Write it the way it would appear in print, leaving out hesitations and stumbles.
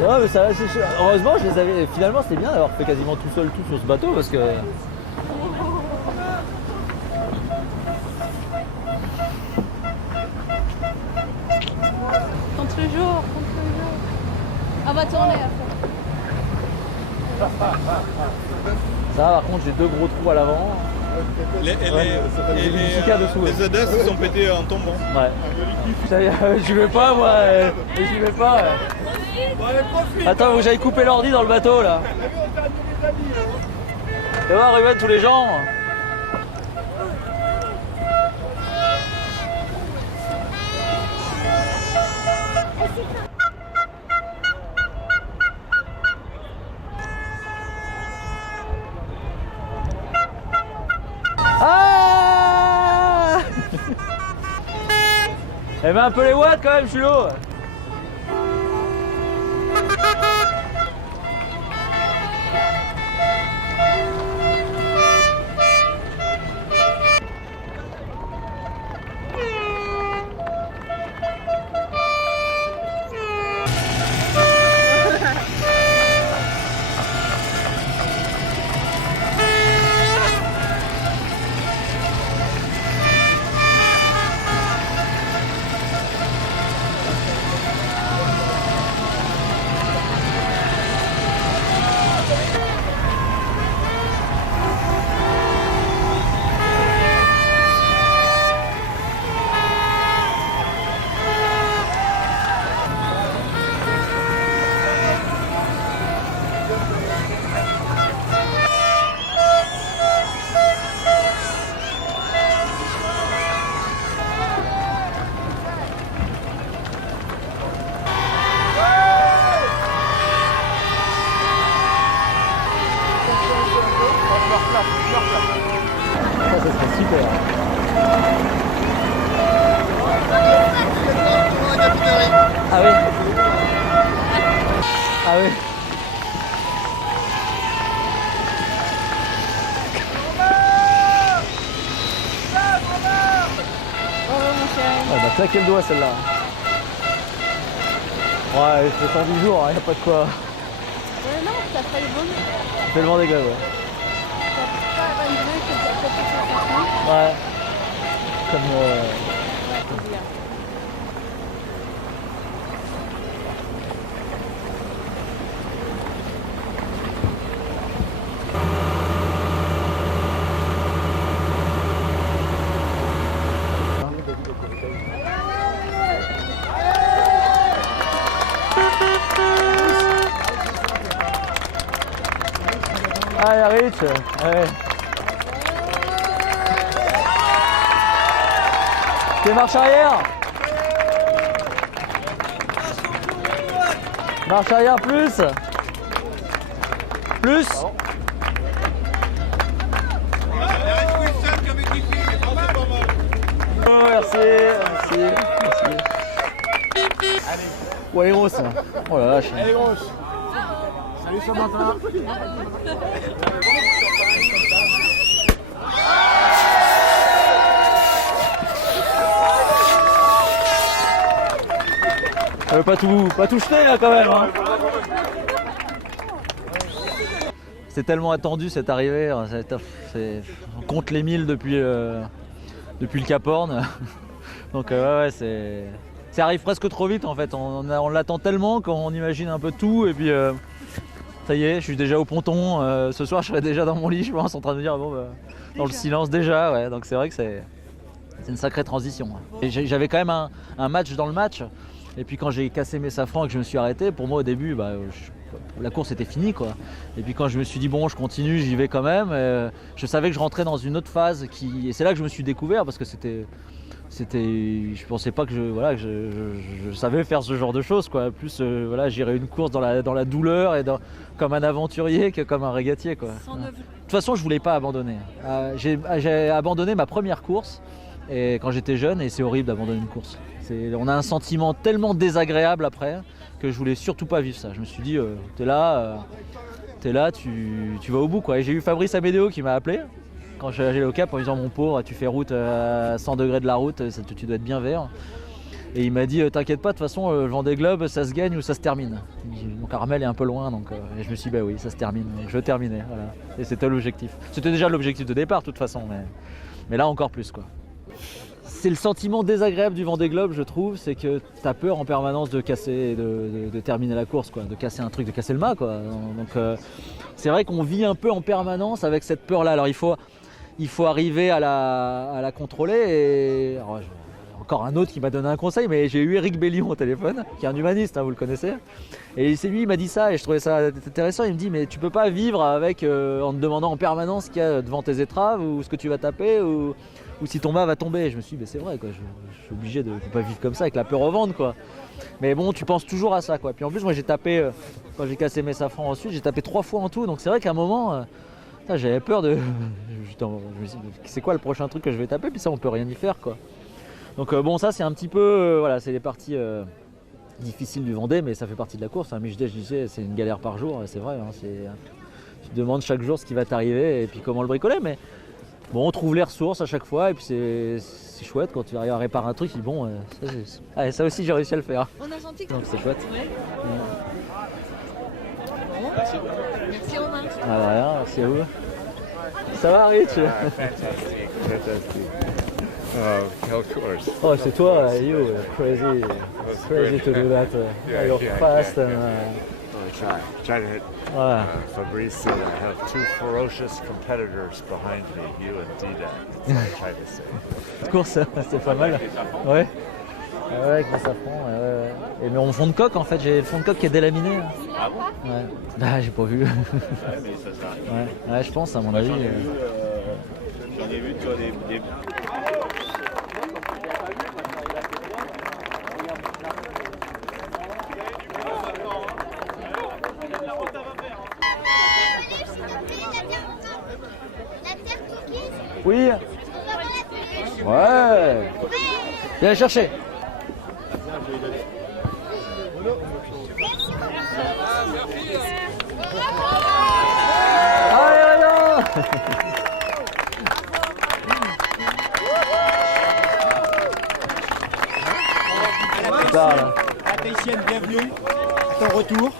Ouais, mais ça, heureusement, je les avais. Finalement, c'était bien d'avoir fait quasiment tout seul tout sur ce bateau parce que. Contre-jour. On va tourner après. Ça, par contre, j'ai deux gros trous à l'avant. Les dessous. Les ZS ils sont pétés en tombant. Ouais. J'y vais pas, moi. J'y vais pas. Attends, faut que j'aille couper l'ordi dans le bateau là. Tu vois, Ruben, tous les gens. Ah. Eh ben un peu les watts quand même, Chulo. Ça serait super. Ah oui. Ah oui. Elle m'a claqué le doigt celle-là. Ouais, il fait 110 jours, il n'y a pas de quoi. Ouais, non, ça fait le bon. Tellement des gars, ouais. Ouais. Comme. Ah, il y a Rich. Ouais. C'est marche arrière. Marche arrière plus. Plus. Oh, merci, merci, merci. Ouais, les grosses. Oh la vache. Elle est grosse. Salut Samantha. Pas tout jeter là quand même. Hein. C'est tellement attendu cette arrivée. On compte les 1000 depuis le Cap Horn. Donc ouais, ça arrive presque trop vite en fait. On l'attend tellement qu'on imagine un peu tout et puis ça y est, je suis déjà au ponton. Ce soir, je serai déjà dans mon lit, je pense, en train de dire bon, dans le silence déjà. Ouais. Donc c'est vrai que c'est une sacrée transition. Et j'avais quand même un match dans le match. Et puis quand j'ai cassé mes safrans et que je me suis arrêté, pour moi au début, la course était finie quoi. Et puis quand je me suis dit bon, je continue, j'y vais quand même. Je savais que je rentrais dans une autre phase et c'est là que je me suis découvert parce que je pensais pas que je savais faire ce genre de choses quoi. Plus j'irais une course dans la douleur et comme un aventurier que comme un régatier quoi. De toute façon, je voulais pas abandonner. J'ai abandonné ma première course et quand j'étais jeune et c'est horrible d'abandonner une course. On a un sentiment tellement désagréable après que je voulais surtout pas vivre ça. Je me suis dit t'es là, tu vas au bout quoi. Et j'ai eu Fabrice Amédéo qui m'a appelé quand j'allais au Cap en disant mon pauvre, tu fais route à 100 degrés de la route, tu dois être bien vert. Et il m'a dit t'inquiète pas, de toute façon le Vendée Globe ça se gagne ou ça se termine. Donc Armel est un peu loin, donc et je me suis dit, bah oui, ça se termine, donc je terminais, voilà. Et c'était l'objectif. C'était déjà l'objectif de départ, de toute façon, mais là encore plus, quoi. C'est le sentiment désagréable du Vendée Globe, je trouve, c'est que tu as peur en permanence de casser, de terminer la course, quoi, de casser un truc, de casser le mât, quoi. Donc c'est vrai qu'on vit un peu en permanence avec cette peur-là. Alors il faut arriver à la contrôler. Et alors, encore un autre qui m'a donné un conseil, mais j'ai eu Eric Bellion au téléphone, qui est un humaniste, hein, vous le connaissez. Et c'est lui, il m'a dit ça, et je trouvais ça intéressant. Il me dit, mais tu peux pas vivre avec en te demandant en permanence ce qu'il y a devant tes étraves, ou ce que tu vas taper, ou si ton mât va tomber. Et je me suis dit, c'est vrai, quoi, je suis obligé de ne pas vivre comme ça, avec la peur au ventre, quoi. Mais bon, tu penses toujours à ça, quoi. Puis en plus, moi j'ai tapé, quand j'ai cassé mes safrans ensuite, j'ai tapé 3 fois en tout, donc c'est vrai qu'à un moment, j'avais peur de... je me suis dit, c'est quoi le prochain truc que je vais taper, puis ça on peut rien y faire, quoi. Donc bon, ça c'est un petit peu, voilà, c'est les parties difficiles du Vendée, mais ça fait partie de la course, hein. Michedej, je disais, c'est une galère par jour, c'est vrai, hein, tu te demandes chaque jour ce qui va t'arriver et puis comment le bricoler, mais bon, on trouve les ressources à chaque fois, et puis c'est chouette quand tu arrives à réparer un truc, tu dis bon, ça aussi j'ai réussi à le faire. On a senti que... Donc c'est chouette. Ouais. Merci Romain. Ah, rien, merci à vous. Ça va, Rich? Of course. Oh, c'est toi, you, crazy to do that. You're fast and... Try to hit ouais. Fabrice. I have 2 ferocious competitors behind me, you and Didac. That's what I try to say. Cette course, c'est pas mal. Ouais. Ouais, avec mon safran. Ouais. Et mais en fond de coque, en fait, j'ai le fond de coque qui est délaminé. Ah bon? Ouais. Ah, j'ai pas vu. Ouais, mais ça s'arrête. Ouais, je pense, à mon avis. J'en ai vu, tu vois, des... Oui. Ouais. Viens la chercher. Allez, allez. Patricienne, bienvenue à ton retour.